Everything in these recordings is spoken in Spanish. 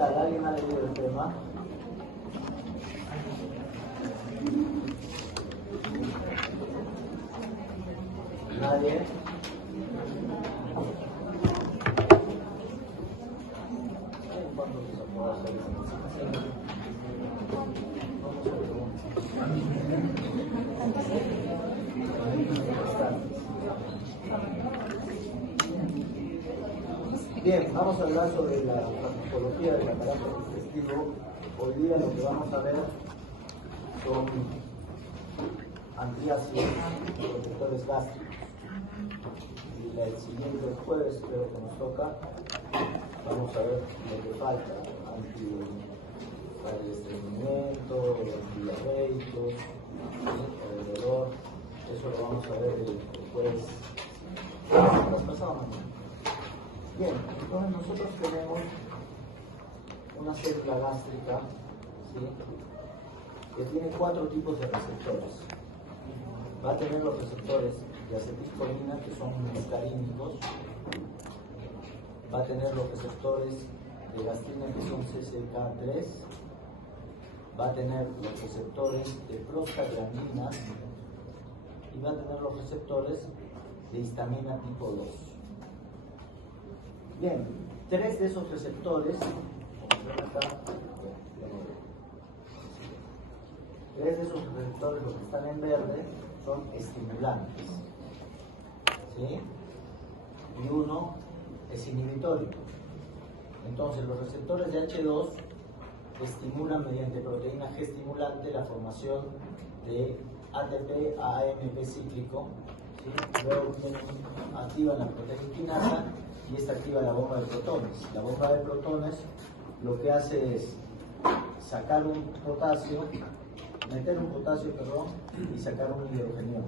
tal? ¿Alguien ha leído el tema? ¿Nadie? Bien, vamos a hablar sobre la farmacología del aparato digestivo. Hoy día lo que vamos a ver son antiácidos y protectores gástricos. Y el siguiente jueves, creo que nos toca, vamos a ver lo que falta: para el estreñimiento, antidiarreicos, el dolor. Eso lo vamos a ver el jueves pasado mañana. Bien, entonces nosotros tenemos una célula gástrica, ¿sí?, que tiene 4 tipos de receptores. Va a tener los receptores de acetilcolina, que son muscarínicos. Va a tener los receptores de gastrina, que son CCK3. Va a tener los receptores de prostaglandinas y va a tener los receptores de histamina tipo 2. Bien, 3 de esos receptores, tres de esos receptores, los que están en verde, son estimulantes, ¿sí? Y uno es inhibitorio. Entonces, los receptores de H2 estimulan mediante proteína G estimulante la formación de ATP a AMP cíclico, ¿sí? Luego activan la proteína quinasa y esta activa la bomba de protones. La bomba de protones lo que hace es sacar un potasio, meter un potasio, y sacar un hidrogenión,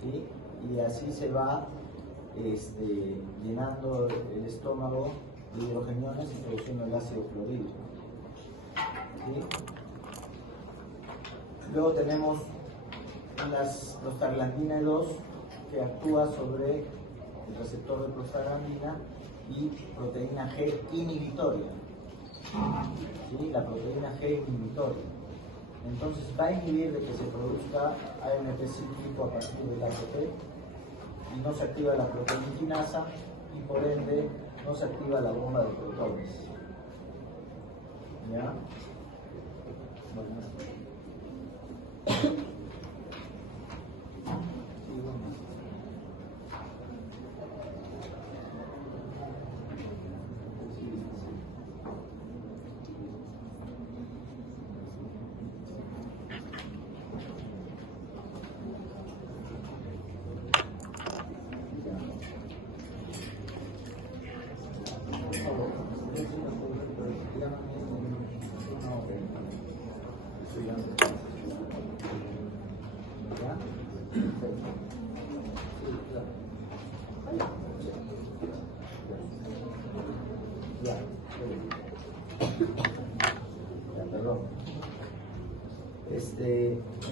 ¿sí? Y así se va llenando el estómago de hidrogeniones y produciendo el ácido clorhídrico, ¿sí? Luego tenemos prostaglandina 2, que actúa sobre el receptor de prostaglandina y proteína G inhibitoria, ¿sí? La proteína G inhibitoria. Entonces va a inhibir de que se produzca AMP cíclico a partir del ATP y no se activa la proteína quinasa y por ende no se activa la bomba de protones. ¿Ya? Bueno.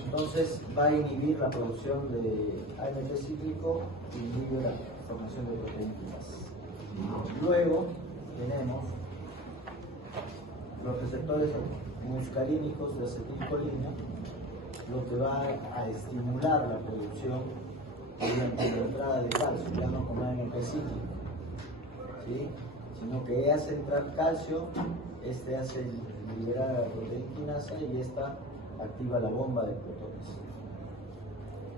Entonces va a inhibir la producción de AMP cíclico y inhibe la formación de proteínas. Luego tenemos los receptores muscarínicos de acetilcolina, lo que va a estimular la producción mediante la entrada de calcio, ya no con AMP cíclico, ¿sí?, sino que hace entrar calcio, hace liberar a la proteína quinasa y esta activa la bomba de protones.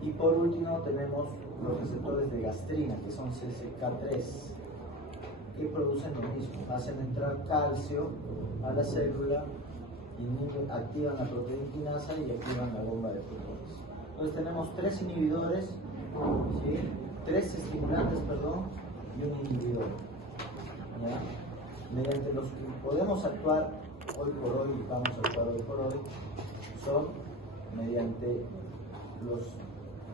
Y por último tenemos los receptores de gastrina, que son CCK3, que producen lo mismo, hacen entrar calcio a la célula, activan la proteína quinasa y activan la bomba de protones. Entonces tenemos 3 inhibidores, ¿sí?, 3 estimulantes, y un inhibidor, ¿ya? Mediante los que podemos actuar hoy por hoy, y vamos a actuar hoy por hoy, son mediante los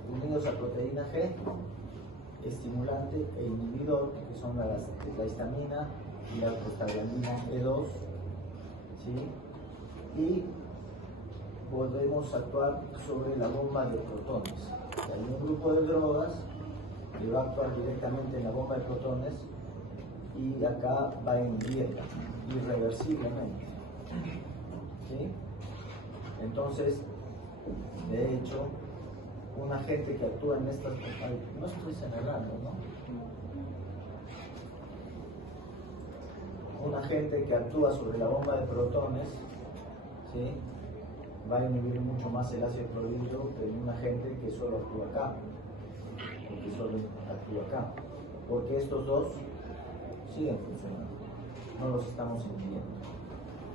unidos a proteína G, estimulante e inhibidor, que son la histamina y la prostaglandina E2, ¿sí? Y podemos actuar sobre la bomba de protones. Hay un grupo de drogas que va a actuar directamente en la bomba de protones y acá va a inhibirla irreversiblemente. ¿Sí? Entonces, de hecho, un agente que actúa en estas... No estoy señalando, ¿no? Un agente que actúa sobre la bomba de protones, ¿sí?, va a inhibir mucho más el ácido clorhídrico que un agente que solo actúa acá, o que solo actúa acá, porque estos dos siguen funcionando, no los estamos inhibiendo.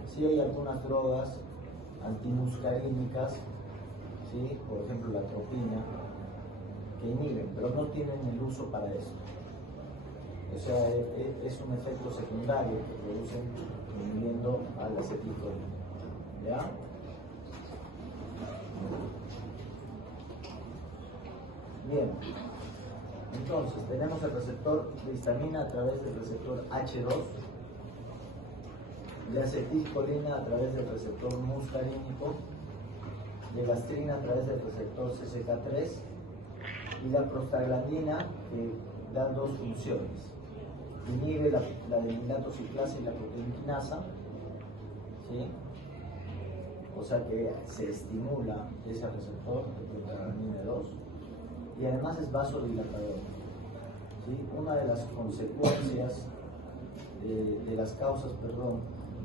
Sí hay algunas drogas antimuscarínicas, ¿sí?, por ejemplo la atropina, que inhiben, pero no tienen el uso para esto. O sea, es un efecto secundario que producen inhibiendo al acetilcolina. ¿Ya? Bien. Entonces, tenemos el receptor de histamina a través del receptor H2, de acetilcolina a través del receptor muscarínico, de gastrina a través del receptor CCK3 y la prostaglandina que da dos funciones. Inhibe la denilatociclasa y la proteinquinasa, ¿sí?, o sea que se estimula ese receptor de prostaglandina 2 y además es vasodilatador. ¿Sí? Una de las consecuencias de las causas,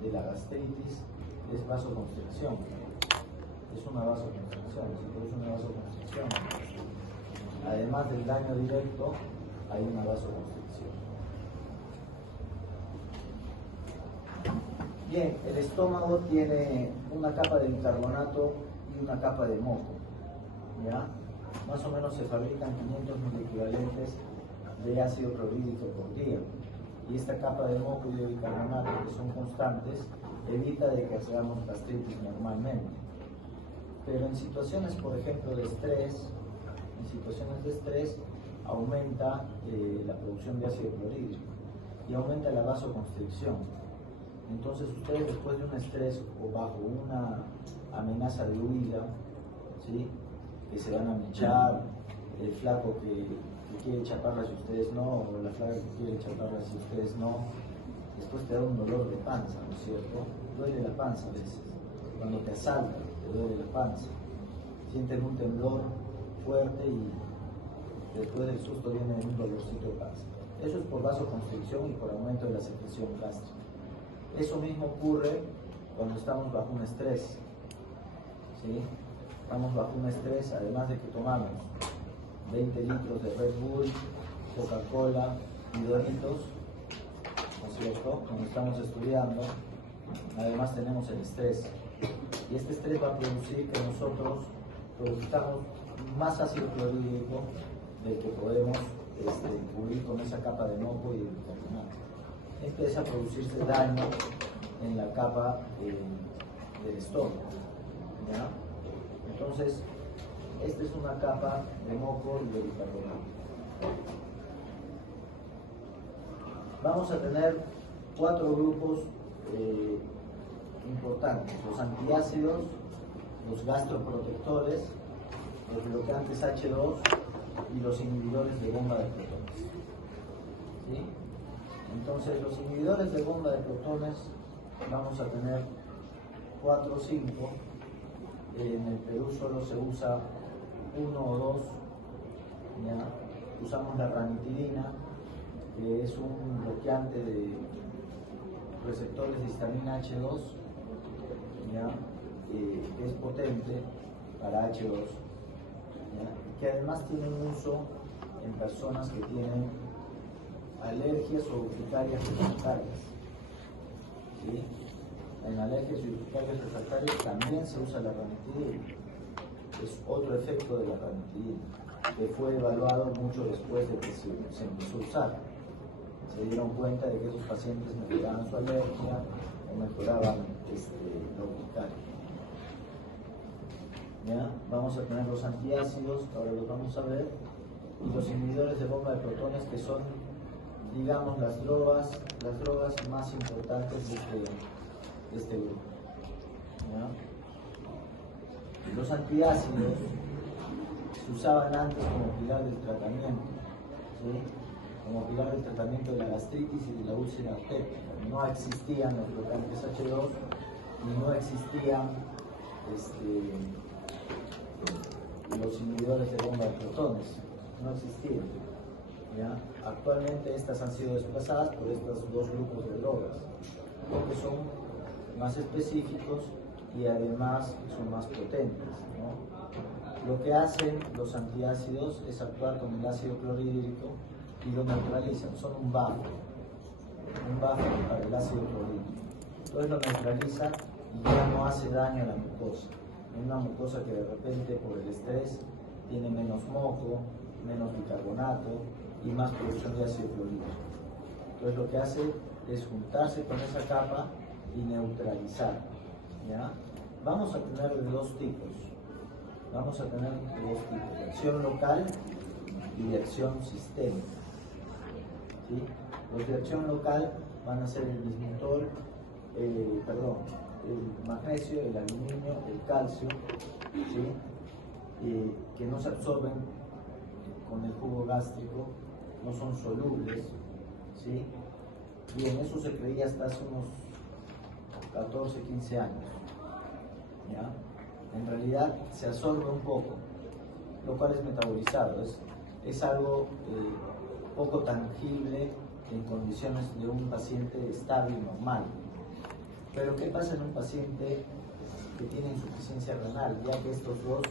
de la gastritis es vasoconstricción. Es una vasoconstricción, se produce una vasoconstricción. Además del daño directo, hay una vasoconstricción. Bien, el estómago tiene una capa de bicarbonato y una capa de moco, ¿ya? Más o menos se fabrican 500 miliequivalentes de ácido clorhídrico por día. Y esta capa de moco y de bicarbonato, que son constantes, evita de que hagamos gastritis normalmente. Pero en situaciones, por ejemplo, de estrés, aumenta la producción de ácido clorhídrico y aumenta la vasoconstricción. Entonces ustedes, después de un estrés o bajo una amenaza de huida, ¿sí?, que se van a mechar, el flaco que quiere chaparla si ustedes no, o la flaca que quiere chaparla si ustedes no, después te da un dolor de panza, ¿no es cierto? Duele la panza a veces. Cuando te asaltan, te duele la panza. Sienten un temblor fuerte y después del susto viene un dolorcito de panza. Eso es por vasoconstricción y por aumento de la secreción gástrica. Eso mismo ocurre cuando estamos bajo un estrés, ¿sí? Estamos bajo un estrés, además de que tomamos 20 litros de Red Bull, Coca-Cola y Doritos, ¿no es cierto? Cuando estamos estudiando, además tenemos el estrés. Y este estrés va a producir que nosotros produzcamos más ácido clorhídrico del que podemos cubrir con esa capa de moco y de bicarbonato. Empieza a producirse daño en la capa del estómago, ¿ya? Entonces, esta es una capa de moco y de bicarbonato. Vamos a tener 4 grupos importantes: los antiácidos, los gastroprotectores, los bloqueantes H2 y los inhibidores de bomba de protones. ¿Sí? Entonces, los inhibidores de bomba de protones vamos a tener 4 o 5. En el Perú solo se usa 1 o 2. ¿Ya? Usamos la ranitidina, que es un bloqueante de receptores de histamina H2, ¿ya? Que es potente para H2, ¿ya? Que además tiene un uso en personas que tienen alergias o urticarias refractarias. ¿Sí? En alergias y urticarias refractarias también se usa la ranitidina. Es otro efecto de la ranitidina, que fue evaluado mucho después de que se empezó a usar. Se dieron cuenta de que esos pacientes mejoraban su alergia o mejoraban la urticaria. ¿Ya? Vamos a tener los antiácidos, que ahora los vamos a ver, y los inhibidores de bomba de protones, que son, digamos, las drogas más importantes de este grupo. ¿Ya? Los antiácidos se usaban antes como pilar del tratamiento, ¿sí? como pilar del tratamiento de la gastritis y de la úlcera péptica. No existían los bloqueantes H2 y no existían los inhibidores de bomba de protones, no existían. ¿Ya? Actualmente estas han sido desplazadas por estos dos grupos de drogas, porque son más específicos y además son más potentes, ¿no? Lo que hacen los antiácidos es actuar con el ácido clorhídrico y lo neutralizan, son un buffer para el ácido clorhídrico. Entonces lo neutraliza y ya no hace daño a la mucosa. Es una mucosa que de repente por el estrés tiene menos moco, menos bicarbonato y más producción de ácido clorhídrico. Entonces lo que hace es juntarse con esa capa y neutralizar, ¿ya? Vamos a tener de dos tipos. De acción local y de acción sistémica. ¿Sí? Los de acción local van a ser el bismutol, el magnesio, el aluminio, el calcio, ¿sí? Que no se absorben con el jugo gástrico, no son solubles, ¿sí? Y en eso se creía hasta hace unos 14, 15 años, ¿ya? En realidad se absorbe un poco, lo cual es metabolizado, es algo poco tangible en condiciones de un paciente estable y normal. Pero ¿qué pasa en un paciente que tiene insuficiencia renal, ya que estos dos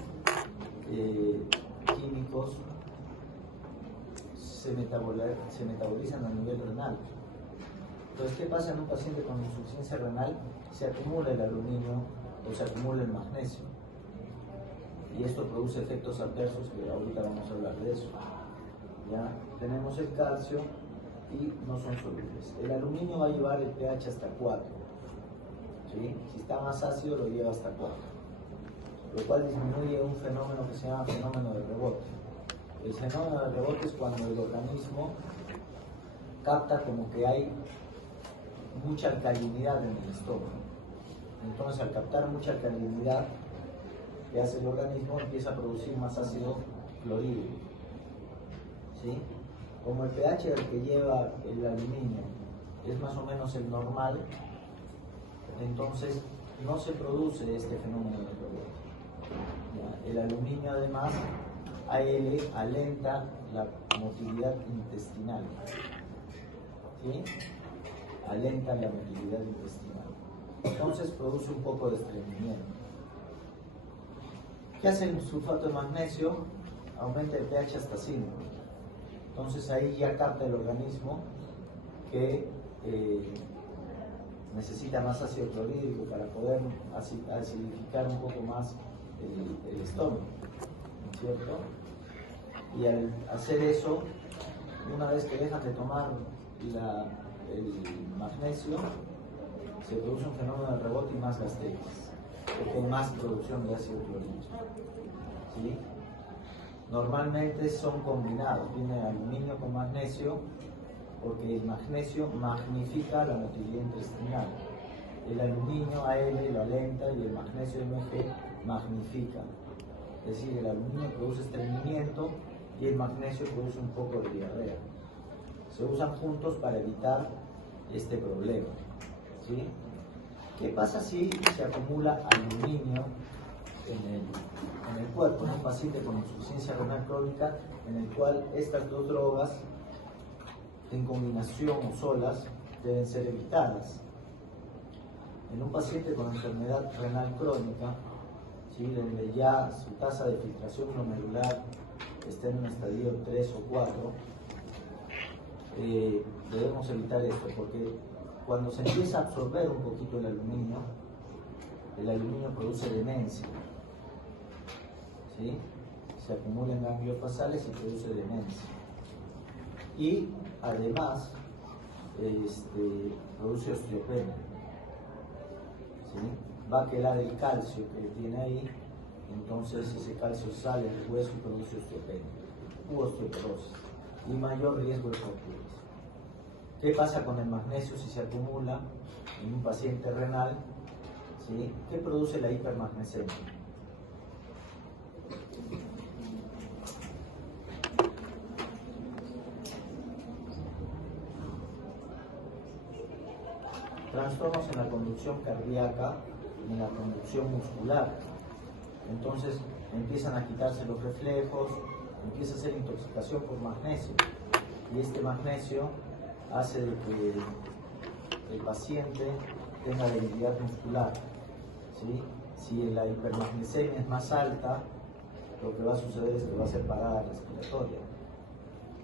químicos se metabolizan a nivel renal? Entonces, ¿qué pasa en un paciente con insuficiencia renal? Se acumula el aluminio o se acumula el magnesio. Y esto produce efectos adversos que ahorita vamos a hablar de eso. ¿Ya? Tenemos el calcio y no son solubles. El aluminio va a llevar el pH hasta 4. ¿Sí? Si está más ácido lo lleva hasta 4. Lo cual disminuye un fenómeno que se llama fenómeno de rebote. El fenómeno de rebote es cuando el organismo capta como que hay mucha alcalinidad en el estómago. Entonces, al captar mucha alcalinidad, que hace el organismo, empieza a producir más ácido clorhídrico. ¿Sí? Como el pH al que lleva el aluminio es más o menos el normal, entonces no se produce este fenómeno de rebote. ¿Ya? El aluminio, además, AL alenta la motilidad intestinal. ¿Sí? Alenta la motilidad intestinal. Entonces produce un poco de estreñimiento. ¿Qué hace el sulfato de magnesio? Aumenta el pH hasta 5. Entonces ahí ya capta el organismo que necesita más ácido clorhídrico para poder acidificar un poco más el estómago, ¿no es cierto? Y al hacer eso, una vez que dejan de tomar el magnesio, se produce un fenómeno de rebote y más gastritis, porque hay más producción de ácido clorhídrico. ¿Sí? Normalmente son combinados, viene aluminio con magnesio, porque el magnesio magnifica la motilidad intestinal. El aluminio AL lo alenta y el magnesio Mg magnifica. Es decir, el aluminio produce estreñimiento y el magnesio produce un poco de diarrea. Se usan juntos para evitar este problema. ¿Sí? ¿Qué pasa si se acumula aluminio en el cuerpo? En un paciente con insuficiencia renal crónica, en el cual estas dos drogas, en combinación o solas, deben ser evitadas. En un paciente con enfermedad renal crónica, ¿sí?, donde ya su tasa de filtración glomerular está en un estadio 3 o 4, debemos evitar esto, porque cuando se empieza a absorber un poquito el aluminio produce demencia. ¿Sí? Se acumula en ganglios basales y produce demencia. Y además produce osteopenia. ¿Sí? Va a quedar el calcio que tiene ahí, entonces ese calcio sale del hueso y produce osteopenia u osteoporosis y mayor riesgo de fracturas. ¿Qué pasa con el magnesio si se acumula en un paciente renal? ¿Sí? ¿Qué produce la hipermagnesemia? trastornos en la conducción cardíaca y en la conducción muscular. Entonces empiezan a quitarse los reflejos, empieza a ser intoxicación por magnesio. Y este magnesio hace de que el paciente tenga debilidad muscular, ¿sí? Si la hipermagnesemia es más alta, lo que va a suceder es que va a ser parada respiratoria.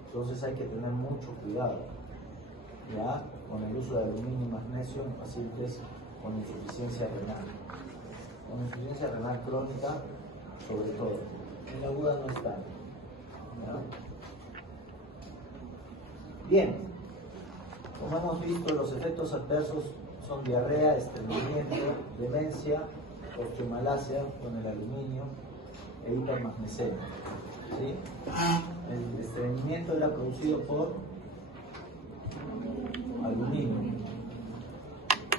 Entonces hay que tener mucho cuidado, ¿ya?, con el uso de aluminio y magnesio en pacientes con insuficiencia renal. Con insuficiencia renal crónica, sobre todo. En la aguda no está. ¿Ya? Bien, como hemos visto, los efectos adversos son diarrea, estreñimiento, demencia, osteomalacia con el aluminio e hipermagnesemia. ¿Sí? El estreñimiento era producido por aluminio,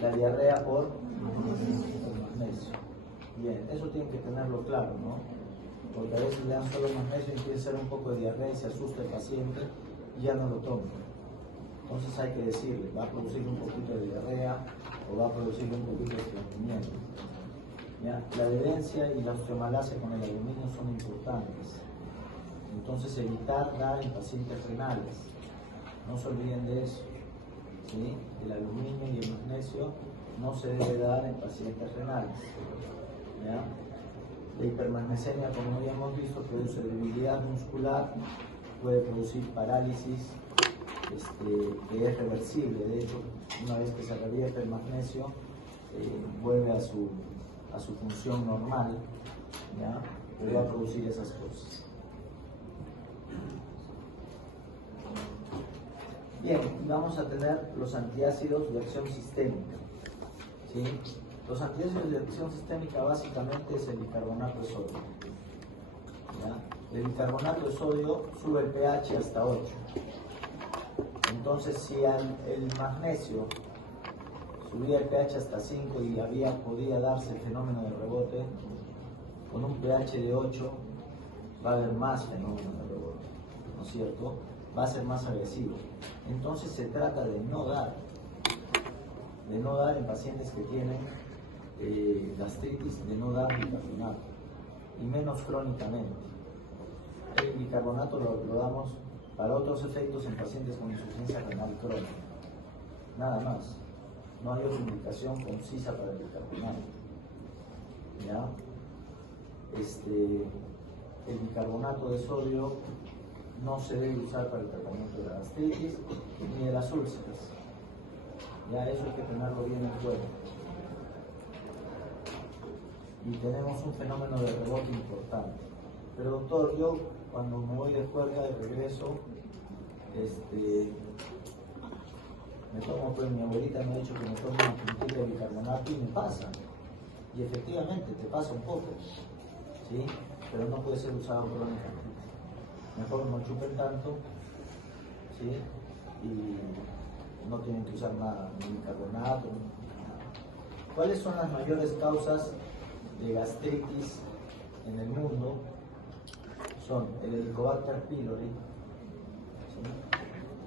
la diarrea por magnesio. Bien, eso tienen que tenerlo claro, ¿no? Porque a veces le dan solo magnesio y empieza a ser un poco de diarrea y se asusta el paciente y ya no lo toma. Entonces hay que decirle, va a producir un poquito de diarrea o va a producir un poquito de estreñimiento. ¿Ya? La adherencia y la osteomalacia con el aluminio son importantes. Entonces evitar dar en pacientes renales. No se olviden de eso. ¿Sí? El aluminio y el magnesio no se debe dar en pacientes renales. ¿Ya? La hipermagnesemia, como ya hemos visto, produce debilidad muscular, puede producir parálisis, que es reversible. De hecho, una vez que se revierte el magnesio, vuelve a su función normal, ¿ya? Pero va a producir esas cosas. Bien, vamos a tener los antiácidos de acción sistémica. ¿Sí? Los antiácidos de acción sistémica básicamente es el bicarbonato de sodio. ¿Ya? El bicarbonato de sodio sube el pH hasta 8. Entonces, si el magnesio subía el pH hasta 5 y podía darse el fenómeno de rebote, con un pH de 8 va a haber más fenómeno de rebote, ¿no es cierto? Va a ser más agresivo. Entonces se trata de no dar en pacientes que tienen gastritis, de no dar bicarbonato, y menos crónicamente. El bicarbonato lo damos para otros efectos en pacientes con insuficiencia renal crónica, nada más. No hay otra indicación concisa para el bicarbonato. ¿Ya? El bicarbonato de sodio no se debe usar para el tratamiento de la gastritis ni de las úlceras. Ya, eso hay que tenerlo bien en cuenta. Y tenemos un fenómeno de rebote importante. Pero doctor, yo cuando me voy de juerga de regreso, me tomo, pues mi abuelita me ha dicho que me tomo una puntilla de bicarbonato y me pasa. Y efectivamente te pasa un poco, ¿sí? Pero no puede ser usado crónicamente. Mejor no chupen tanto, ¿sí? Y no tienen que usar nada, ni bicarbonato, ni nada. ¿Cuáles son las mayores causas de gastritis en el mundo? Son el Helicobacter pylori, ¿sí?,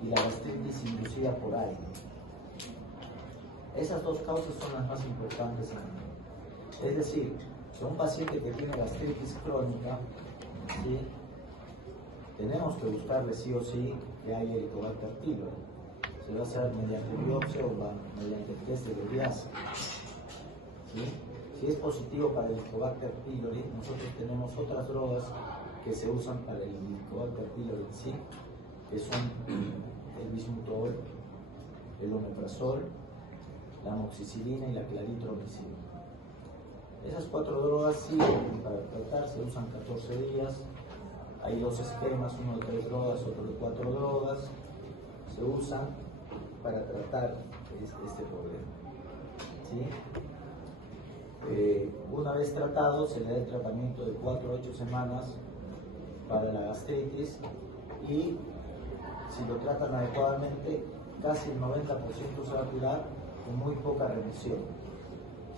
y la gastritis inducida por aire. Esas dos causas son las más importantes en el mundo. Es decir, que un paciente que tiene gastritis crónica, ¿sí?, tenemos que buscarle sí o sí que haya Helicobacter pylori. Se va a hacer mediante biopsia o mediante test de Berriasa. ¿Sí? Si es positivo para el Helicobacter pylori, nosotros tenemos otras drogas que se usan para el Helicobacter pylori en sí, que son el bismutol, el omeprazol, la amoxicilina y la claritromicina. Esas 4 drogas sirven para tratar, se usan 14 días. Hay 2 esquemas, uno de 3 drogas, otro de 4 drogas. Se usan para tratar este problema. ¿Sí? Una vez tratado, se le da el tratamiento de 4 a 8 semanas para la gastritis, y si lo tratan adecuadamente, casi el 90% se va a curar con muy poca remisión.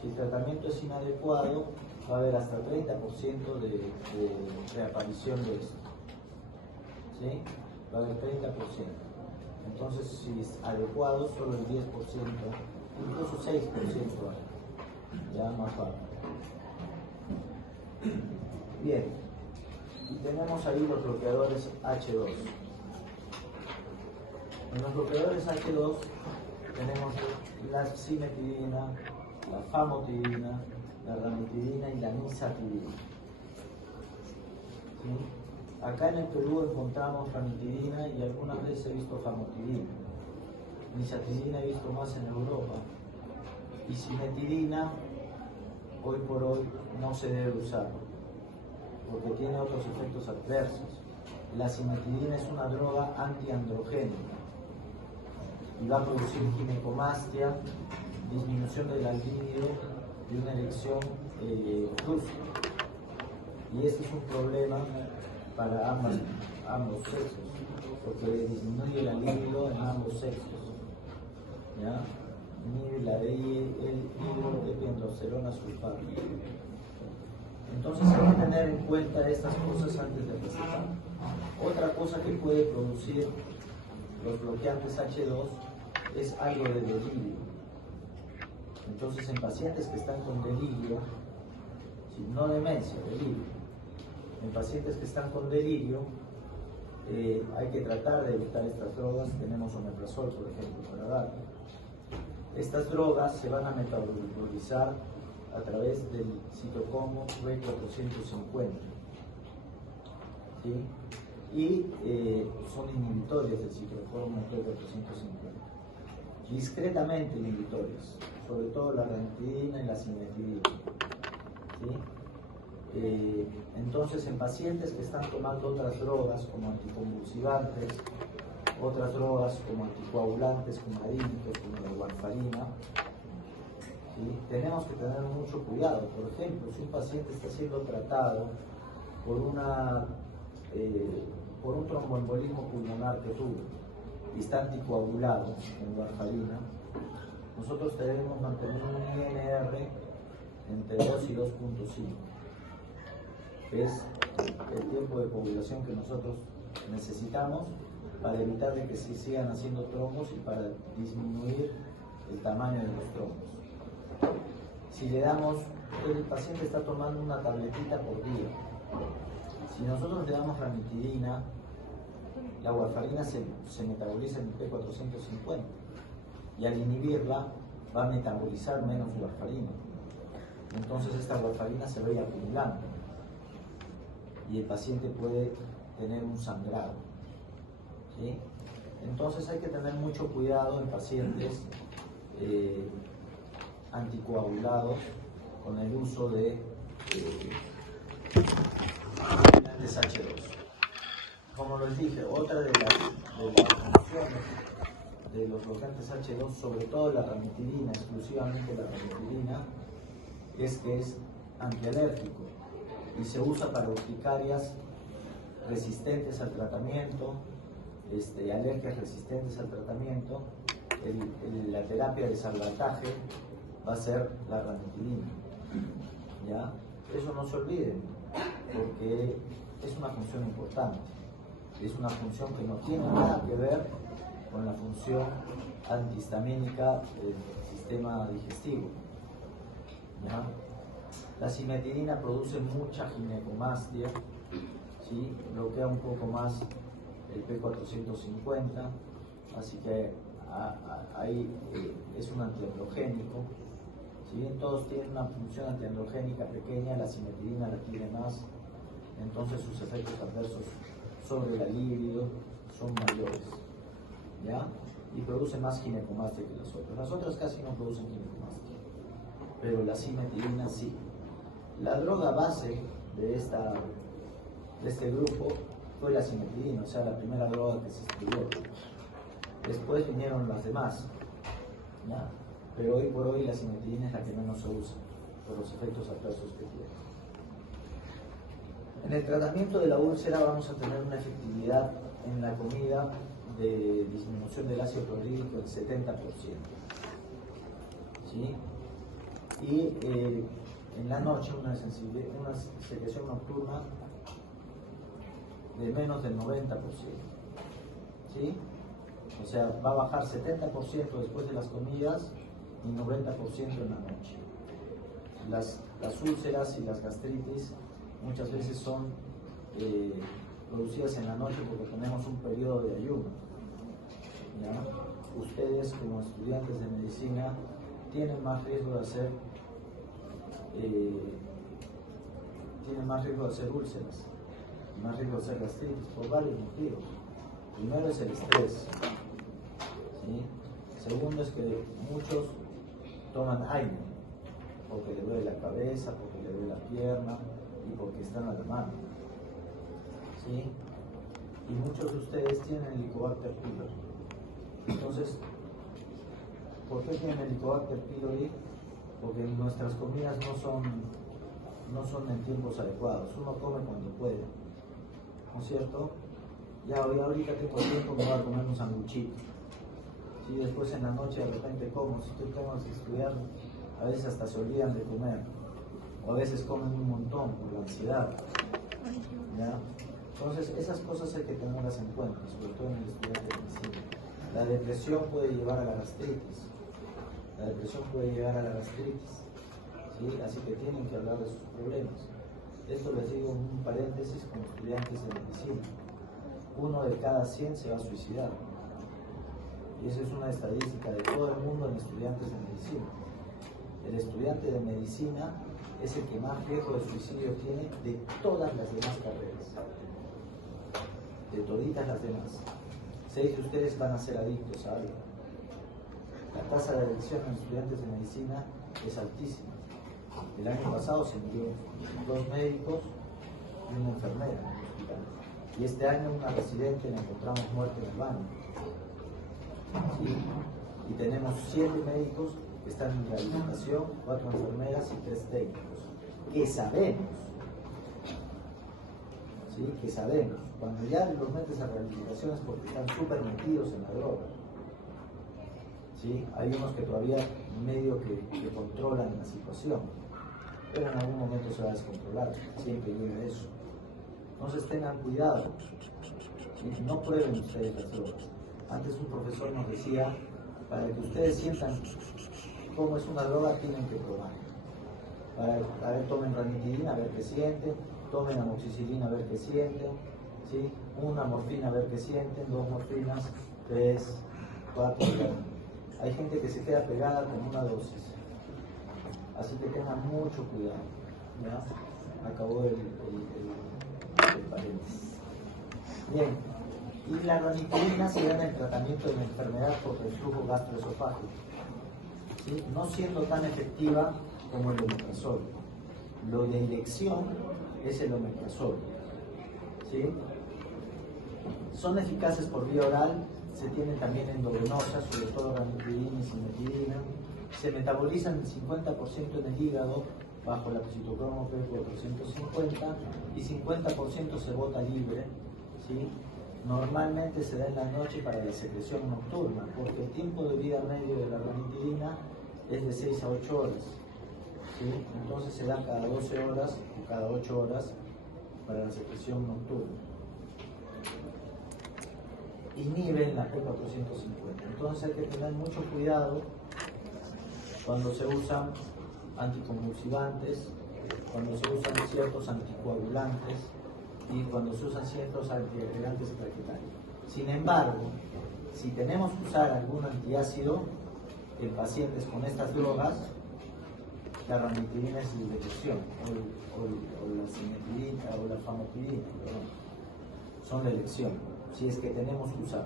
Si el tratamiento es inadecuado, va a haber hasta 30% de reaparición de esto. ¿Sí? Va a haber 30%. Entonces, si es adecuado, solo el 10% incluso 6% hay, ya más bajo. Bien, y tenemos ahí los bloqueadores H2. En los bloqueadores H2 tenemos la cimetidina, la famotidina, la ranitidina y la nisatidina. ¿Sí? Acá en el Perú encontramos ranitidina y algunas veces he visto famotidina. Nisatidina he visto más en Europa. Y cimetidina, hoy por hoy, no se debe usar, porque tiene otros efectos adversos. La cimetidina es una droga antiandrogénica y va a producir ginecomastia, disminución de la libido y una erección brusca. Y este es un problema para ambos sexos, porque disminuye la libido en ambos sexos, ¿ya? Inhibe la dihidrotestosterona sulfata. Entonces hay que tener en cuenta estas cosas antes de recetar. Otra cosa que puede producir los bloqueantes H2 es algo de delirio. Entonces en pacientes que están con delirio, no demencia, delirio, en pacientes que están con delirio hay que tratar de evitar estas drogas. Tenemos omeprazol, por ejemplo, para dar. Estas drogas se van a metabolizar a través del citocromo B450, ¿sí? Y son inhibidores del citocromo B450, discretamente inhibidores, sobre todo la ranitidina y la cimetidina, ¿sí? Entonces en pacientes que están tomando otras drogas como anticonvulsivantes, otras drogas como anticoagulantes, como adínicos, como la warfarina, ¿sí? Tenemos que tener mucho cuidado. Por ejemplo, si un paciente está siendo tratado por un tromboembolismo pulmonar que tuvo y está anticoagulado con warfarina, nosotros debemos mantener un INR entre 2 y 2.5, que es el tiempo de coagulación que nosotros necesitamos para evitar de que se sigan haciendo trombos y para disminuir el tamaño de los trombos. Si le damos, el paciente está tomando una tabletita por día. Si nosotros le damos ranitidina, la warfarina se metaboliza en P450 y al inhibirla va a metabolizar menos warfarina. Entonces esta warfarina se va a ir acumulando y el paciente puede tener un sangrado, ¿sí? Entonces hay que tener mucho cuidado en pacientes anticoagulados con el uso de bloqueantes H2. Como les dije, otra de las funciones de los bloqueantes H2, sobre todo la ranitidina, exclusivamente la ranitidina, es que es antialérgico y se usa para urticarias resistentes al tratamiento, alergias resistentes al tratamiento. La terapia de salvataje va a ser la ranitidina, ¿ya? Eso no se olviden, porque es una función importante, es una función que no tiene nada que ver con la función antihistamínica del sistema digestivo, ¿ya? La cimetidina produce mucha ginecomastia, ¿sí? Bloquea un poco más el P450, así que ahí es un antiandrogénico. Si bien todos tienen una función antiandrogénica pequeña, la cimetidina la tiene más, entonces sus efectos adversos sobre la libido son mayores, ¿ya? Y produce más ginecomastia que las otras. Las otras casi no producen ginecomastia, pero la cimetidina sí. La droga base de este grupo fue la cimetidina, o sea, la primera droga que se estudió. Después vinieron las demás, ¿ya? Pero hoy por hoy la cimetidina es la que menos se usa por los efectos adversos que tiene. En el tratamiento de la úlcera vamos a tener una efectividad en la comida de disminución del ácido clorhídrico del 70%, ¿sí? Y en la noche una secreción nocturna de menos del 90%, ¿sí? O sea, va a bajar 70% después de las comidas y 90% en la noche. Las úlceras y las gastritis muchas veces son producidas en la noche porque tenemos un periodo de ayuno. ¿Ya? Ustedes como estudiantes de medicina tienen más riesgo de hacer úlceras, más riesgo de hacer gastritis por varios motivos. Primero es el estrés, ¿sí? Segundo es que muchos toman aire porque le duele la cabeza, porque le duele la pierna y porque están a la mano, ¿sí? Y muchos de ustedes tienen Helicobacter pylori. Entonces, ¿por qué tienen Helicobacter pylori? Porque nuestras comidas no son en tiempos adecuados. Uno come cuando puede, ¿no es cierto? Ya ahorita tengo tiempo, me voy a comer un sanguchito. ¿Sí? Después en la noche de repente como, si tú tengo que estudiar, a veces hasta se olvidan de comer. O a veces comen un montón por la ansiedad. ¿Ya? Entonces esas cosas hay que tenerlas en cuenta, sobre todo en el estudiante de medicina. La depresión puede llevar a la gastritis. La depresión puede llegar a la gastritis. ¿Sí? Así que tienen que hablar de sus problemas. Esto les digo en un paréntesis como estudiantes de medicina. 1 de cada 100 se va a suicidar. Y esa es una estadística de todo el mundo en estudiantes de medicina. El estudiante de medicina es el que más riesgo de suicidio tiene de todas las demás carreras. De toditas las demás. 6 de ustedes van a ser adictos a algo. La tasa de adicción en estudiantes de medicina es altísima. El año pasado se murió 2 médicos y una enfermera en el hospital. Y este año una residente la encontramos muerta en el baño. ¿Sí? Y tenemos 7 médicos que están en rehabilitación, 4 enfermeras y 3 técnicos. Que sabemos, ¿sí? Que sabemos. Cuando ya los metes a rehabilitación es porque están súper metidos en la droga. ¿Sí? Hay unos que todavía medio que controlan la situación, pero en algún momento se va a descontrolar, siempre llega eso. Entonces tengan cuidado, ¿sí? No prueben ustedes las drogas. Antes un profesor nos decía, para que ustedes sientan cómo es una droga, tienen que probar. A ver, tomen ranitidina, a ver qué sienten, tomen amoxicilina, a ver qué sienten, ¿sí? Una morfina, a ver qué sienten, 2 morfinas, 3, 4, hay gente que se queda pegada con una dosis, así que tengan mucho cuidado. ¿Ya? Acabó el paréntesis. Bien, y la ranitidina se da en el tratamiento de la enfermedad por reflujo gastroesofágico, ¿sí? No siendo tan efectiva como el omeprazol. Lo de elección es el omeprazol, ¿sí? Son eficaces por vía oral. Se tienen también endovenosas, sobre todo ranitidina y cimetidina. Se metabolizan el 50% en el hígado bajo la citocromo P450 y 50% se bota libre, ¿sí? Normalmente se da en la noche para la secreción nocturna, porque el tiempo de vida medio de la ranitidina es de 6 a 8 horas, ¿sí? Entonces se da cada 12 horas o cada 8 horas para la secreción nocturna. Inhiben la P450. Entonces hay que tener mucho cuidado cuando se usan anticonvulsivantes, cuando se usan ciertos anticoagulantes y cuando se usan ciertos antiagregantes plaquetarios. Sin embargo, si tenemos que usar algún antiácido en pacientes con estas drogas, la ranitidina es de elección, o la cimetidina o la famotidina, son de elección, si es que tenemos que usar.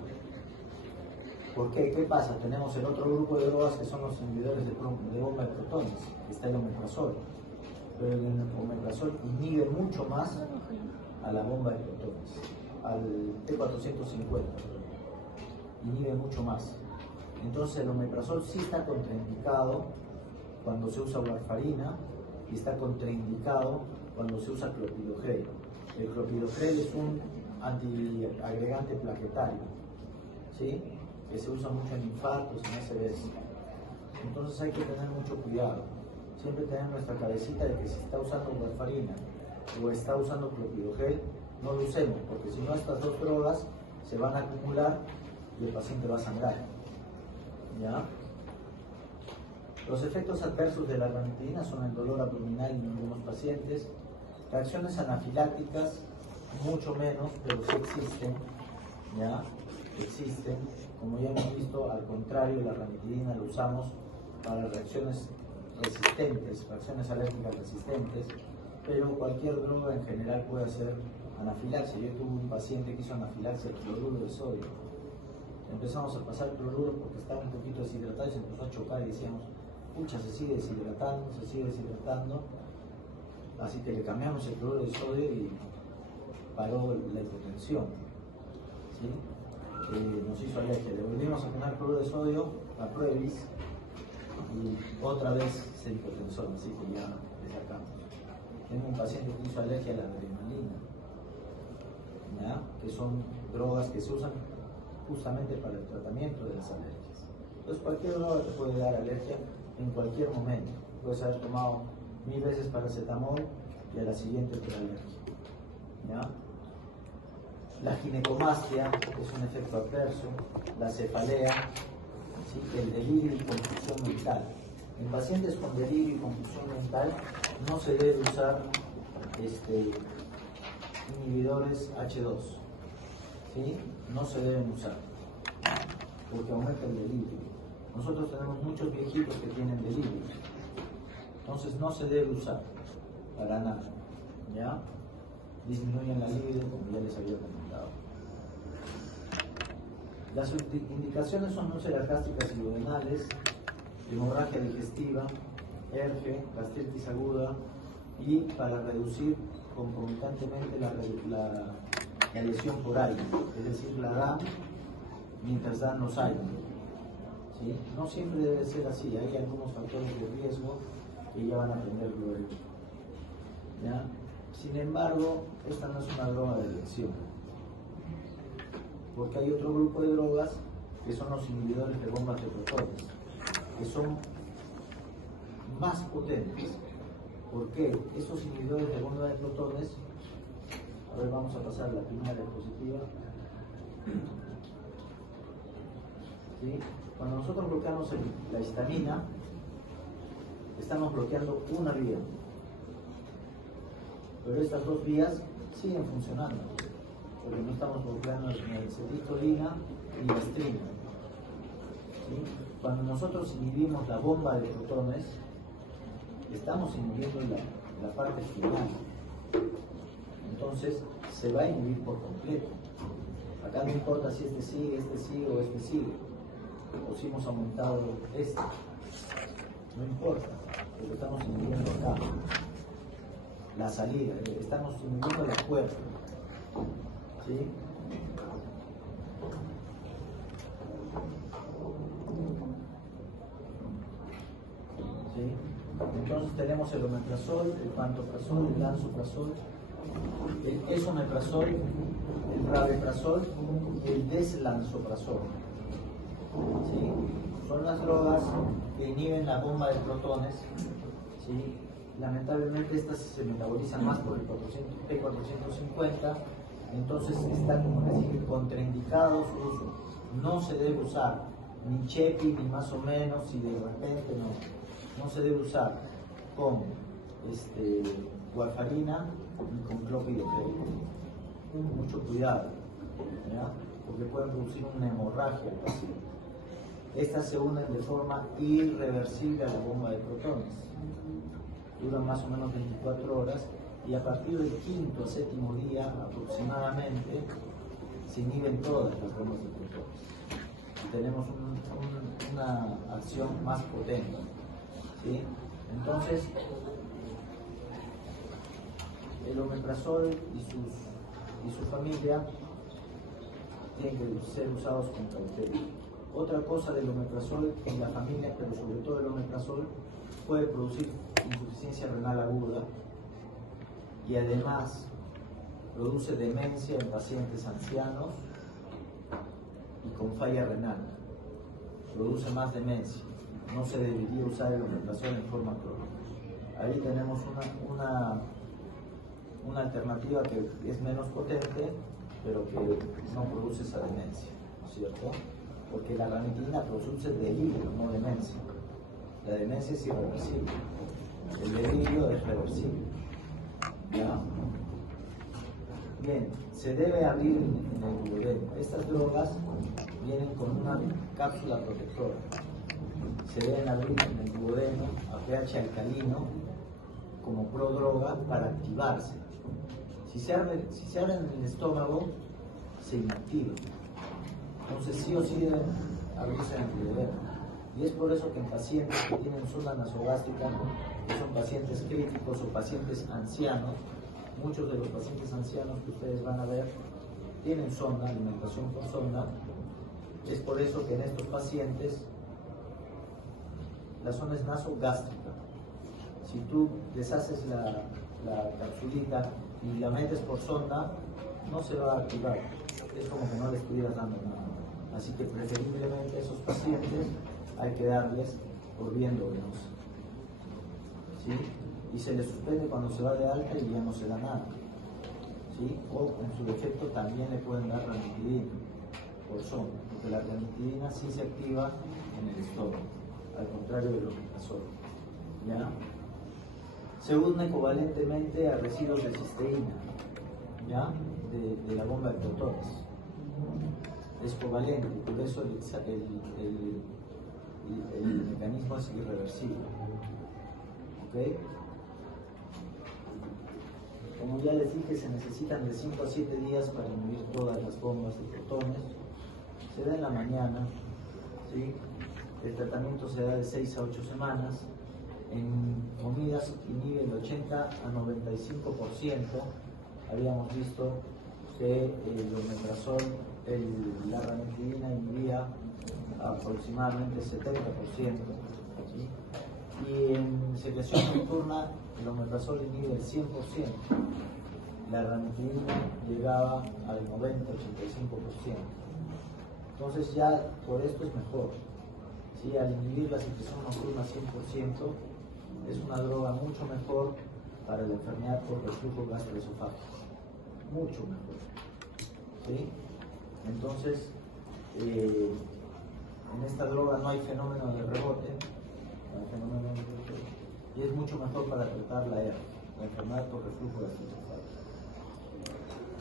¿Por qué? ¿Qué pasa? Tenemos el otro grupo de drogas que son los inhibidores de bomba de protones, que está el omeprazol. Pero el omeprazol inhibe mucho más a la bomba de protones, al P450, inhibe mucho más. Entonces el omeprazol sí está contraindicado cuando se usa warfarina y está contraindicado cuando se usa clopidogrel. El clopidogrel es un antiagregante plaquetario, ¿sí? Que se usa mucho en infartos, en ACVs. Entonces hay que tener mucho cuidado. Siempre tener nuestra cabecita de que si está usando warfarina o está usando clopidogrel, no lo usemos, porque si no estas dos drogas se van a acumular y el paciente va a sangrar. ¿Ya? Los efectos adversos de la ranitidina son el dolor abdominal en algunos pacientes, reacciones anafilácticas, mucho menos, pero sí existen, ¿ya? Existen. Como ya hemos visto, al contrario, la ranitidina la usamos para reacciones resistentes, reacciones alérgicas resistentes, pero cualquier droga en general puede hacer anafilaxia. Yo tuve un paciente que hizo anafilaxia al cloruro de sodio. Empezamos a pasar cloruro porque estaba un poquito deshidratado y se empezó a chocar y decíamos, pucha, se sigue deshidratando, así que le cambiamos el cloruro de sodio y paró la hipotensión, ¿sí? Nos hizo alergia, le volvimos a poner cloruro de sodio, la Pruevis, y otra vez se hipotensó, así que ya le sacamos. Tengo un paciente que hizo alergia a la adrenalina, ¿ya? Que son drogas que se usan justamente para el tratamiento de las alergias. Entonces cualquier droga te puede dar alergia en cualquier momento. Puedes haber tomado 1000 veces paracetamol y a la siguiente te da alergia, ¿ya? La ginecomastia es un efecto adverso, la cefalea, ¿sí? El delirio y confusión mental. En pacientes con delirio y confusión mental no se debe usar inhibidores H2, ¿sí? No se deben usar porque aumenta el delirio. Nosotros tenemos muchos viejitos que tienen delirio, entonces no se debe usar para nada, ¿ya? Disminuyen la libido, como ya les había comentado. Las indicaciones son úlceras gástricas y duodenales, hemorragia digestiva, herpes, gastritis aguda, y para reducir concomitantemente la lesión por aire, es decir, la dan mientras dan los aires, ¿sí? No siempre debe ser así, hay algunos factores de riesgo que ya van a aprender luego, ¿ya? Sin embargo, esta no es una droga de elección, porque hay otro grupo de drogas que son los inhibidores de bombas de protones, que son más potentes. ¿Por qué? Estos inhibidores de bombas de protones, a ver, vamos a pasar la primera diapositiva. ¿Sí? Cuando nosotros bloqueamos la histamina, estamos bloqueando una vía, pero estas dos vías siguen funcionando, porque no estamos bloqueando ni el acetilcolina y la estrina. ¿Sí? Cuando nosotros inhibimos la bomba de protones, estamos inhibiendo la parte final, entonces se va a inhibir por completo. Acá no importa si este sigue o este sigue, o si hemos aumentado este, no importa, porque estamos inhibiendo acá la salida, estamos inhibiendo la puerta, ¿sí? ¿Sí? Entonces tenemos el omeprazol, el pantoprazol, el lansoprazol, el esomeprazol, el rabeprazol, el deslansoprazol, ¿sí? Son las drogas que inhiben la bomba de protones, ¿sí? Lamentablemente estas se metabolizan más por el P450, entonces está, como les dije, contraindicado su uso. No se debe usar ni chepi ni más o menos, si de repente no se debe usar con warfarina ni con clopidogrel. Mucho cuidado, ¿ya? Porque pueden producir una hemorragia al paciente. Estas se unen de forma irreversible a la bomba de protones. Duran más o menos 24 horas y a partir del quinto a séptimo día aproximadamente se inhiben todas las bombas de protones. Y tenemos una acción más potente, ¿sí? Entonces, el omeprazol y su familia tienen que ser usados con cautela. Otra cosa del omeprazol y la familia, pero sobre todo el omeprazol, puede producir insuficiencia renal aguda y además produce demencia en pacientes ancianos y con falla renal. Produce más demencia. No se debería usar el omeprazol en forma crónica. Ahí tenemos una alternativa que es menos potente, pero que no produce esa demencia, ¿no es cierto? Porque la ranitidina produce delirio, no demencia. La demencia es irreversible. El delirio es reversible. ¿Ya? Bien, se debe abrir en el duodeno. Estas drogas vienen con una cápsula protectora. Se deben abrir en el duodeno a pH alcalino como prodroga para activarse. Si se abren en el estómago, se inactiva. Entonces sí o sí deben abrirse en el duodeno. Y es por eso que en pacientes que tienen sonda nasogástrica, que son pacientes críticos o pacientes ancianos, muchos de los pacientes ancianos que ustedes van a ver tienen sonda, alimentación por sonda. Es por eso que en estos pacientes la sonda es nasogástrica. Si tú deshaces la capsulita y la metes por sonda, no se va a activar. Es como que no le estuvieras dando nada. Así que preferiblemente a esos pacientes hay que darles por vía endovenosa. ¿Sí? Y se les suspende cuando se va de alta y ya no se da nada. ¿Sí? O en su defecto también le pueden dar ranitidina por sonda, porque la ranitidina sí se activa en el estómago, al contrario del omeprazol. ¿Ya? Se une covalentemente a residuos de cisteína, ¿ya? De la bomba de protones. Es covalente, por eso el mecanismo es irreversible. ¿Ok? Como ya les dije, se necesitan de 5 a 7 días para inhibir todas las bombas de protones. Se da en la mañana, ¿sí? El tratamiento se da de 6 a 8 semanas. En comidas inhibe el 80 a 95%. Habíamos visto que el omeprazol, la ranitidina inhibía aproximadamente 70%. ¿Sí? Y en secreción nocturna el omeprazol inhibe el 100%. La ranitidina llegaba al 90-85%. Entonces ya por esto es mejor. ¿Sí? Al inhibir la secreción nocturna 100%, es una droga mucho mejor para la enfermedad por reflujo gastroesofágico. Mucho mejor. ¿Sí? Entonces, en esta droga no hay fenómeno de rebote, y es mucho mejor para tratar la ERG, la enfermedad por reflujo gastroesofágico.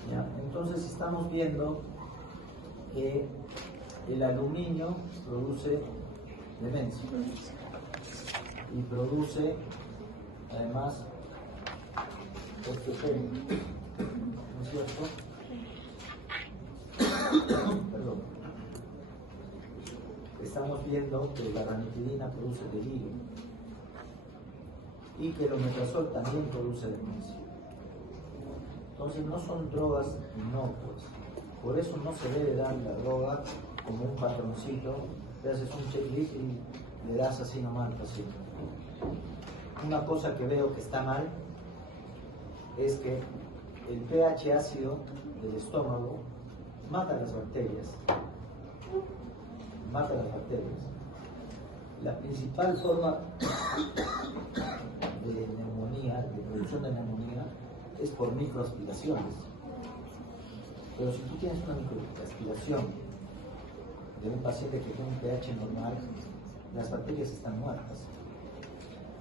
¿Ya? Entonces estamos viendo que el aluminio produce demencia y produce además osteopenia, ¿no es cierto? Perdón. Estamos viendo que la ranitidina produce delirio y que el omeprazol también produce demencia. Entonces no son drogas inocuas. Por eso no se debe dar la droga como un patroncito, le haces un checklist y le das así nomás al paciente. Una cosa que veo que está mal es que el pH ácido del estómago mata las bacterias. Mata las bacterias. La principal forma de neumonía, de producción de neumonía, es por microaspiraciones. Pero si tú tienes una microaspiración de un paciente que tiene un pH normal, las bacterias están muertas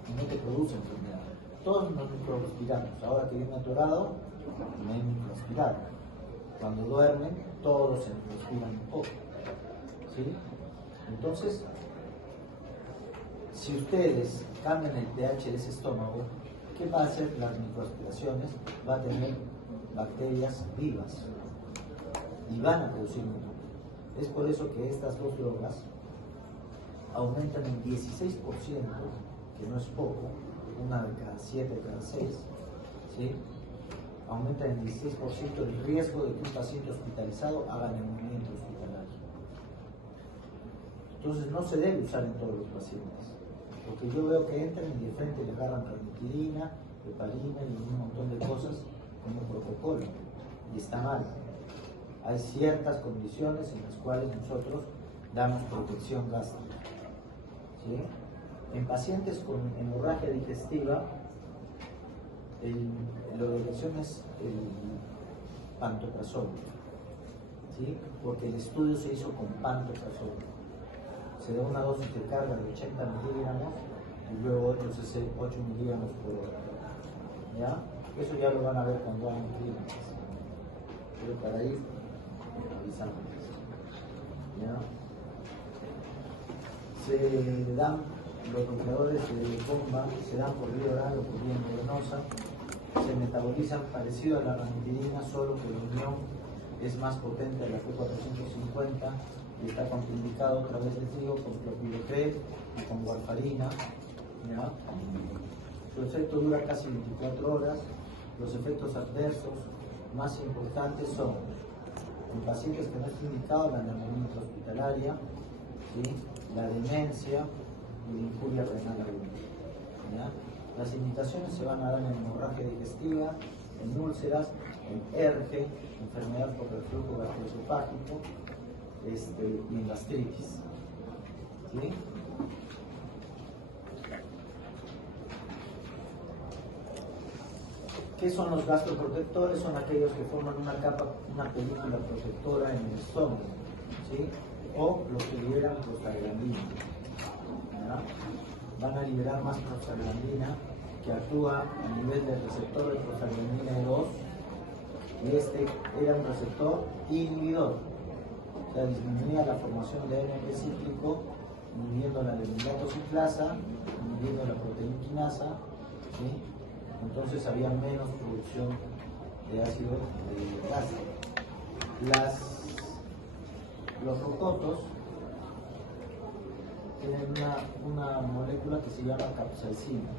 y no te producen enfermedad. Todos nos microaspiramos. Ahora que yo me he atorado, me he microaspirado. Cuando duermen, todos se microaspiran un poco. ¿Sí? Entonces, si ustedes cambian el pH de ese estómago, ¿qué va a hacer las microaspiraciones? Va a tener bacterias vivas y van a producir neumonía. Es por eso que estas dos drogas aumentan en 16%, que no es poco, una de cada 7, de cada 6, ¿sí? Aumenta en 16% el riesgo de que un paciente hospitalizado haga neumonía intrahospitalaria. Entonces no se debe usar en todos los pacientes, porque yo veo que entran y de frente le agarran ranitidina, heparina y un montón de cosas como protocolo, y está mal. Hay ciertas condiciones en las cuales nosotros damos protección gástrica. ¿Sí? En pacientes con hemorragia digestiva, la elección es el pantoprazol, ¿sí? Porque el estudio se hizo con pantoprazol. Se da una dosis de carga de 80 miligramos y luego otros 8 miligramos por hora. ¿Ya? Eso ya lo van a ver cuando hagan clínicas. Pero para ir avisando. ¿Ya? Se dan los bloqueadores de bomba, se dan por vía oral o por vía endovenosa, se metabolizan parecido a la ranitidina, solo que la unión es más potente a la P450 y está contraindicado otra vez les digo con clopidogrel y con warfarina. ¿Ya? Su efecto dura casi 24 horas. Los efectos adversos más importantes son en pacientes que no está indicado la neumonía intrahospitalaria, ¿sí? La demencia y la injuria renal aguda. ¿Ya? Las indicaciones se van a dar en hemorragia digestiva, en úlceras, en ERGE, enfermedad por reflujo gastroesofágico y en gastritis. ¿Sí? ¿Qué son los gastroprotectores? Son aquellos que forman una capa, una película protectora en el estómago, ¿sí? O los que liberan prostaglandina. Van a liberar más prostaglandina, que actúa a nivel del receptor de prostaglandina 2, y este era un receptor inhibidor, o sea, disminuía la formación de ANP cíclico, inhibiendo la adenylatociclasa, inhibiendo la proteínquinasa, ¿sí? Entonces había menos producción de ácido gástrico. Los rocotos tienen una molécula que se llama capsaicina.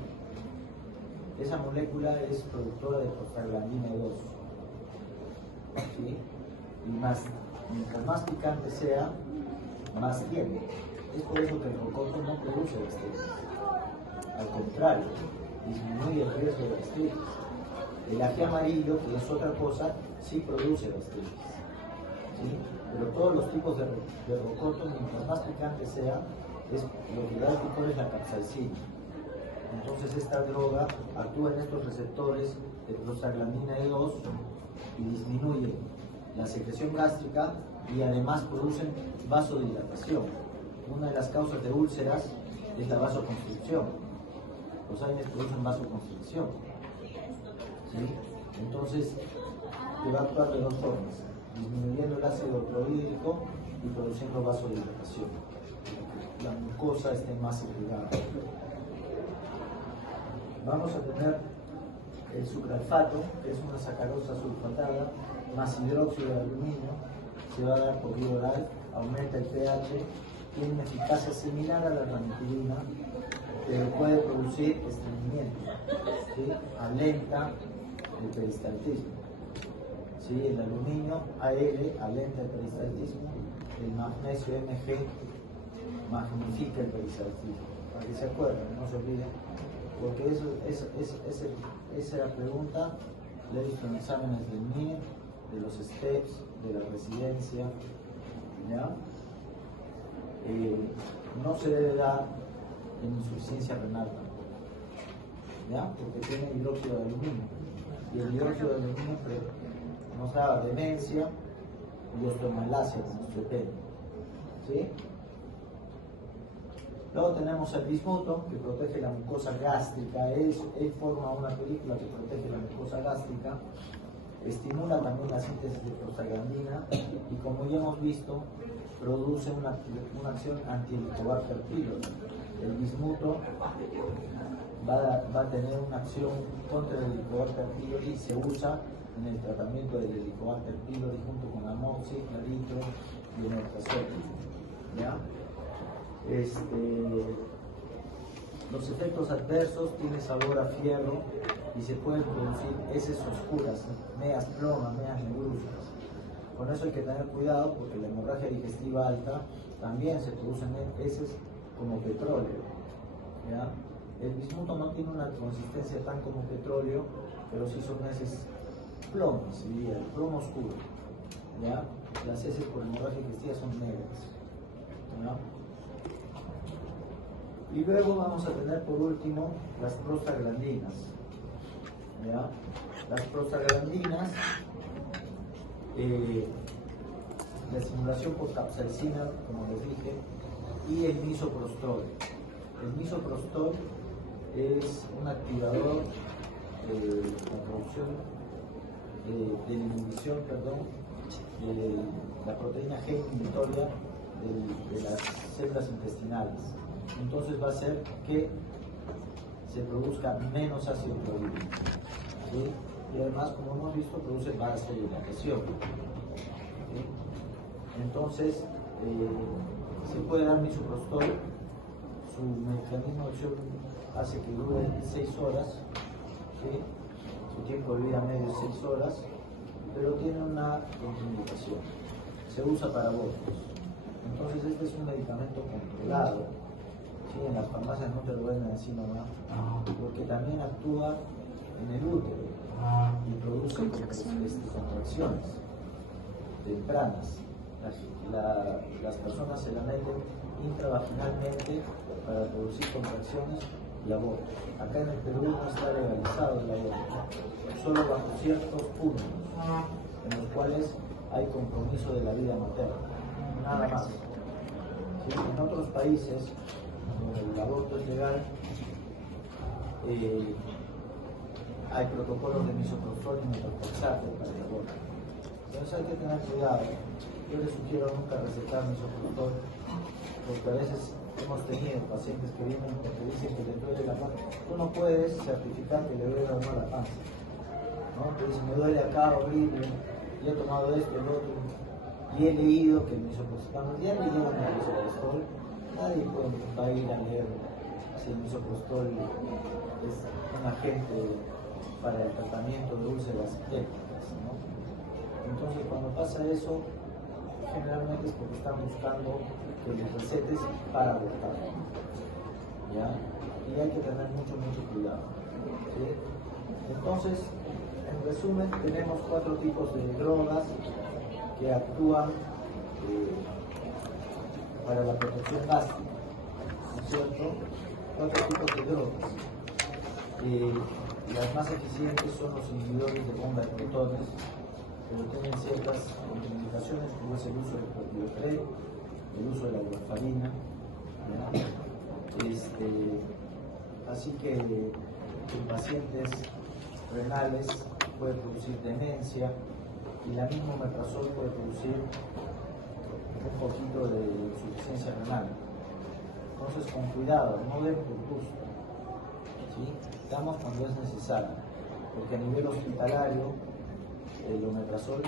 Esa molécula es productora de prostaglandina 2. ¿Sí? Y mientras más picante sea, más tiene. Es por eso que el rocoto no produce gastritis. Al contrario, disminuye el riesgo de gastritis. El ají amarillo, que es otra cosa, sí produce gastritis. ¿Sí? Pero todos los tipos de rocoto, mientras más picante sea, lo que da el picor es la capsaicina. Entonces esta droga actúa en estos receptores de prostaglandina 2 y disminuye la secreción gástrica y además producen vasodilatación. Una de las causas de úlceras es la vasoconstricción. Los AINES producen vasoconstricción. ¿Sí? Entonces te va a actuar de dos formas, disminuyendo el ácido clorhídrico y produciendo vasodilatación. La mucosa esté más irrigada. Vamos a tener el sucralfato, que es una sacarosa sulfatada, más hidróxido de aluminio, se va a dar por vía oral, aumenta el pH, tiene una eficacia similar a la ranitidina, pero puede producir estreñimiento, ¿sí? Alenta el peristaltismo. ¿Sí? El aluminio AL alenta el peristaltismo, el magnesio Mg magnifica el peristaltismo. Para que se acuerden, no se olviden, porque esa pregunta la he visto en exámenes del MIR, de los STEPS, de la residencia. ¿Ya? No se debe dar en insuficiencia renal, ¿ya? Porque tiene hidróxido de aluminio, y el hidróxido de aluminio nos da demencia y osteomalacia como osteopenia. ¿Sí? Luego tenemos el bismuto, que protege la mucosa gástrica. Él forma una película que protege la mucosa gástrica, estimula también la síntesis de prostaglandina y, como ya hemos visto, produce una acción anti-helicobacter pylori. El bismuto va a tener una acción contra el Helicobacter pylori y se usa en el tratamiento del Helicobacter pylori junto con amoxicilina, claritro y omeprazol. ¿Ya? Los efectos adversos tienen sabor a fierro y se pueden producir heces oscuras, medias plomas, medias negruzcas. Con eso hay que tener cuidado porque la hemorragia digestiva alta también se producen heces como petróleo. ¿Ya? El bismuto no tiene una consistencia tan como petróleo, pero sí son heces plomas, diría, el plomo oscuro. ¿Ya? Las heces por hemorragia digestiva son negras. ¿Ya? Y luego vamos a tener por último las prostaglandinas. ¿Ya? Las prostaglandinas, la estimulación por capsaicina, como les dije, y el misoprostol. El misoprostol es un activador de la producción de la inhibición, de la proteína G inhibitoria de las células intestinales. Entonces va a hacer que se produzca menos ácido clorhídrico, ¿sí? Y además, como hemos visto, produce vasodilatación, ¿sí? Entonces se puede dar misoprostol. Su mecanismo de acción hace que dure 6 horas, ¿sí? Su tiempo de vida medio es 6 horas, pero tiene una contraindicación. Se usa para abortos. Entonces este es un medicamento controlado, ¿sí? En las farmacias no te lo venden así nomás, porque también actúa en el útero y produce contracciones tempranas. Las personas se la meten intravaginalmente para producir contracciones y abortos. Acá en el Perú no está legalizado el aborto, solo bajo ciertos puntos en los cuales hay compromiso de la vida materna, nada más. ¿Sí? En otros países donde el aborto es legal, hay protocolos de misoprostol y metotrexato para el aborto. Entonces hay que tener cuidado. Yo les sugiero nunca recetar misoprostol, porque a veces hemos tenido pacientes que vienen porque dicen que les duele la panza. Tú no puedes certificar que le duele o no la panza, ¿no? Te dicen, me duele acá, horrible, y he tomado esto, el otro, y he leído que el misoprostol, cuando ya leyeron el misoprostol, nadie va a ir a leer si el misoprostol es un agente para el tratamiento de úlceras pépticas, ¿no? Entonces, cuando pasa eso, generalmente es porque están buscando que les recetes para abortar, ¿ya? Y hay que tener mucho cuidado, ¿sí? Entonces, en resumen, tenemos 4 tipos de drogas que actúan para la protección gástrica, ¿no es cierto? 4 tipos de drogas. Las más eficientes son los inhibidores de bomba de protones, pero tienen ciertas contraindicaciones, como es el uso del propioprel, el uso de la warfarina, así que en pacientes renales puede producir demencia y la misma omeprazol puede producir un poquito de insuficiencia renal. Entonces, con cuidado, no den por gusto, ¿sí? Damos cuando es necesario, porque a nivel hospitalario el omeprazol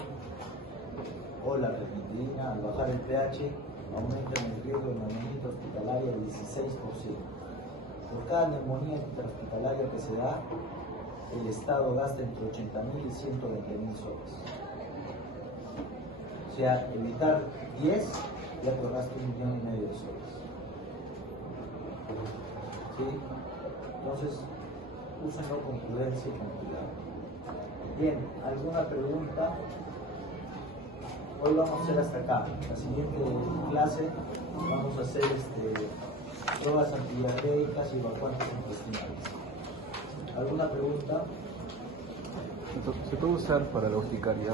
o la terpentilina, al bajar el pH, aumentan el riesgo de neumonía hospitalaria del 16%. Por cada neumonía intrahospitalaria que se da, el Estado gasta entre 80.000 y 120.000 soles. O sea, evitar 10 ya te gasta 1,5 millones de soles. ¿Sí? Entonces, úsenlo con prudencia y con cuidado. Bien, ¿alguna pregunta? Hoy vamos a hacer hasta acá. La siguiente clase vamos a hacer pruebas antidiarreicas y evacuantes intestinales. ¿Alguna pregunta? ¿Se puede usar para la urticaria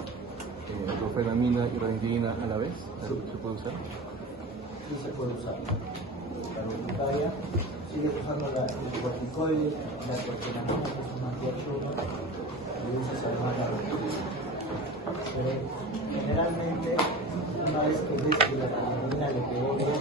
profenamina y ranitidina a la vez? ¿Se puede usar? Sí, se puede usar. Para la urticaria sigue usando el corticoide, la profenamina, que es un antiartrógeno, y usas además la ranitidina. Pero generalmente, una vez que ves que la ranitidina le pegó bien,